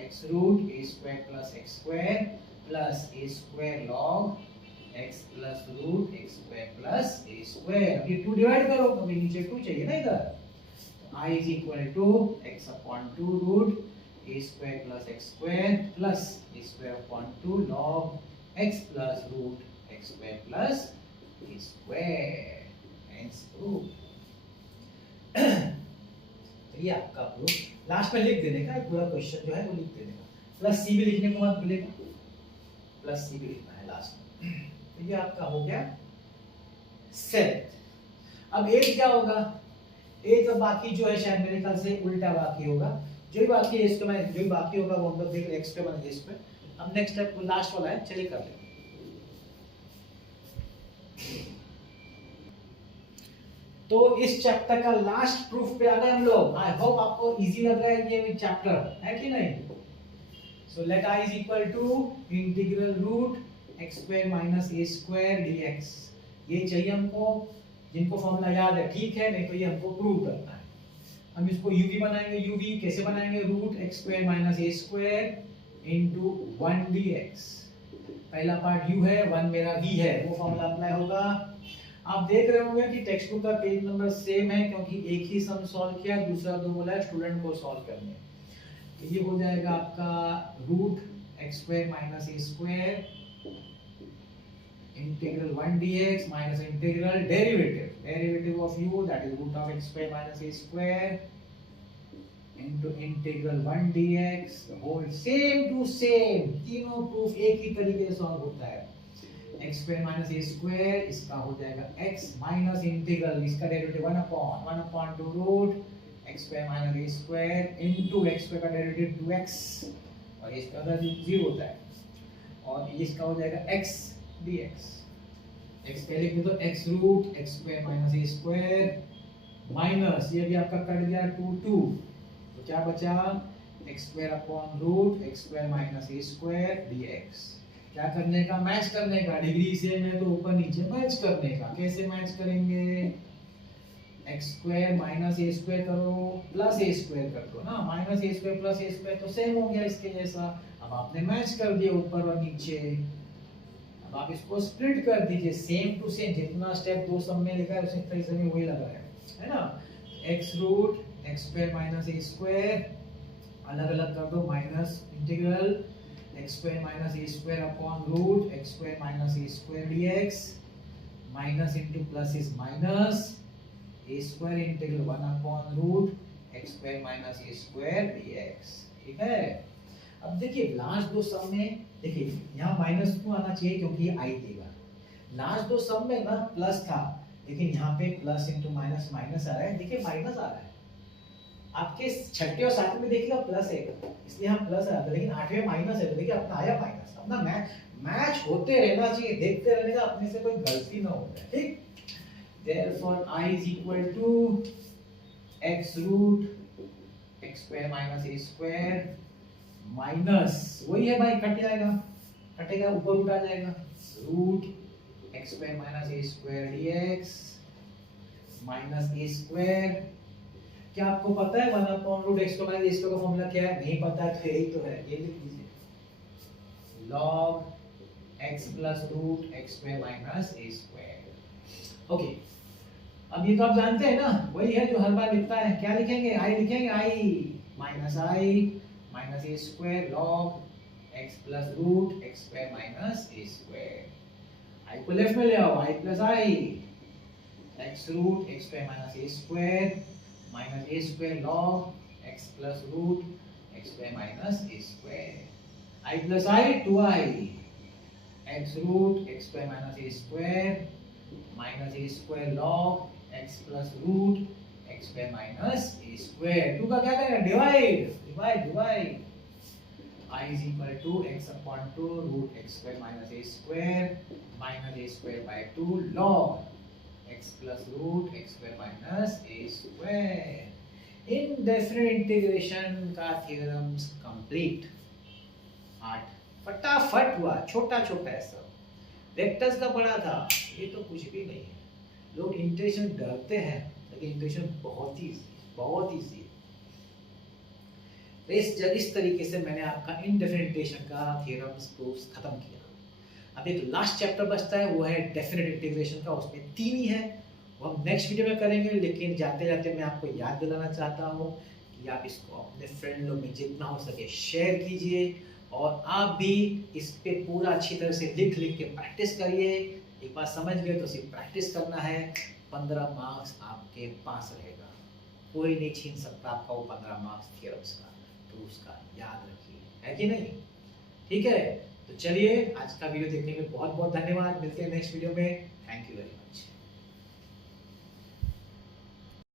x root a square plus x square plus a square log x plus root x square plus a square अब ये 2 divide करो अभी नीचे 2 चाहिए ना इधर I is equal to x upon 2 root a square plus x square plus a square upon 2 log x plus root x square plus a square hence proof तो ये आपका प्रूफ लास्ट में लिख देने का पूरा क्वेश्चन जो है वो लिख देने का प्लस सी भी लिखने को मत भूलिएगा प्लस सी भी लिखना है लास्ट में तो ये आपका हो गया 7 अब 8 क्या होगा एक तो बाकी जो है शायद मेरे ख्याल से उल्टा बाकी होगा जो भी बाकी है इसको मैं जो भी बाकी होगा वो हम लोग देख नेक्स्ट पे बनेंगे इस पे अब नेक्स्ट स्टेप लास्ट वाला है चलिए कर लेते तो इस चैप्टर का लास्ट प्रूफ पे आ गए हम लोग आई होप आपको इजी लग रहा है ये चैप्टर है कि नहीं so let i is equal to integral root x square minus a square dx ये चाहिए हमको जिनको फॉर्मूला याद है ठीक है नहीं तो ये हमको प्रूव करना है हम इसको uv बनाएंगे uv कैसे बनाएंगे root x square minus a square into 1 dx पहला पार्ट u है 1 मेरा v है वो फॉर्मूला अप्लाई होगा आप देख रहे होंगे कि टेक्स्ट बुक का पेज नंबर सेम है क्योंकि एक ही सम सॉल्व किया दूसरा दो बोला स्टूडेंट को सॉल्व करने तो ये हो जाएगा आपका root x square minus a square integral 1 dx minus integral derivative of u that is root of x square minus a square into integral 1 dx the whole same to same तीनों proof एक ही तरीके से solve होता है x square minus a square इसका हो जाएगा x minus integral इसका derivative 1 upon 2 root x square minus a square into x square का डेरिवेटिव 2x और इसका अदर 0 होता है और इसका हो जाएगा x dx x पहले लिख दो x root x square minus a square minus ये भी आपका कट गया 2 तो क्या बचा x square upon root x square minus a square dx क्या करने का मैच करने का डिग्री सेम है तो ऊपर नीचे मैच करने का कैसे मैच करेंगे x square minus a square करो प्लस ए स्क्वायर कर दो ना, minus a square plus a square तो सेम हो गया इसके जैसा। अब आपने मैच कर दिया ऊपर और नीचे। अब आप इसको स्प्लिट कर दीजिए, सेम टू सेम जितना स्टेप दो सब में लिखा है उसी तरीके से वही लगा है ना। X root x square minus a square अलग अलग कर दो, minus integral x square minus a square upon root x square minus a square dx, minus into plus is minus a square integral 1 upon root x square minus a square dx. ठीक है। अब देखिए last दो सम में देखिए यहाँ minus क्यों आना चाहिए, क्योंकि ये आई देगा। लास्ट दो सम में ना प्लस था, लेकिन यहाँ पे प्लस इंटू माइनस माइनस आ रहा है। देखिए माइनस आ रहा है, आपके छठे और सातवें में देखिएगा प्लस है, इसलिए हम प्लस आ रहा था, लेकिन आठवें माइनस है तो देखिए अपना आया माइनस। अपना मैच होते रहना चाहिए, देखते रहने का, अपने से कोई गलती ना हो जाए। ठीक। Therefore I is equal to x root x square minus a square minus वही है भाई, कट जाएगा, कटेगा ऊपर रूट आ जाएगा, root x square minus a square dx minus a square। क्या आपको पता है 1 upon root x square minus a square का फॉर्मूला क्या है? नहीं पता है तो यही तो है, ये लिख लीजिए log x plus root x square minus a square। Okay अब ये तो आप जानते हैं ना, वही है जो हर बार लिखता है। क्या लिखेंगे? आई लिखेंगे, I minus a square log x plus root x square minus a square. I को लेफ्ट में ले आओ, I plus I x root x square minus a square minus a square log x plus root x square minus a square. I plus I 2i x root x square minus a square minus a square log x plus root x square minus a square. 2 का क्या करेंगे? Divide I is equal to x upon 2 root x square minus a square minus a square by 2 log x plus root x square minus a square। indefinite integration का theorems complete। 8 फटाफट हुआ, छोटा छोटा है सब। वेक्टर्स का बड़ा था, ये तो कुछ भी नहीं है। लोग इंटीग्रेशन डरते हैं, लेकिन इंटीग्रेशन बहुत ही इजी है। इस तरीके से मैंने आपका इनडेफिनिट इंटीग्रेशन का थ्योरम्स प्रूफ्स खत्म किया। अब एक लास्ट चैप्टर बचता है, वो है डेफिनेट इंटीग्रेशन का। उसमें 3 ही है, वो हम नेक्स्ट वीडियो में करेंगे। लेकिन जाते जाते मैं आपको याद दिलाना चाहता हूँ कि आप इसको अपने फ्रेंड लोग में जितना हो सके शेयर कीजिए, और आप भी इस पे पूरा अच्छी तरह से लिख के प्रैक्टिस करिए। एक बार समझ गए तो सिर्फ प्रैक्टिस करना है, 15 मार्क्स आपके पास रहेगा, कोई नहीं छीन सकता आपका वो 15 मार्क्स थ्योरम्स का, प्रूफ्स का। याद रखिए, है कि नहीं? ठीक है, तो चलिए आज का वीडियो देखने के लिए बहुत बहुत धन्यवाद। मिलते हैं नेक्स्ट वीडियो में। Thank you very much.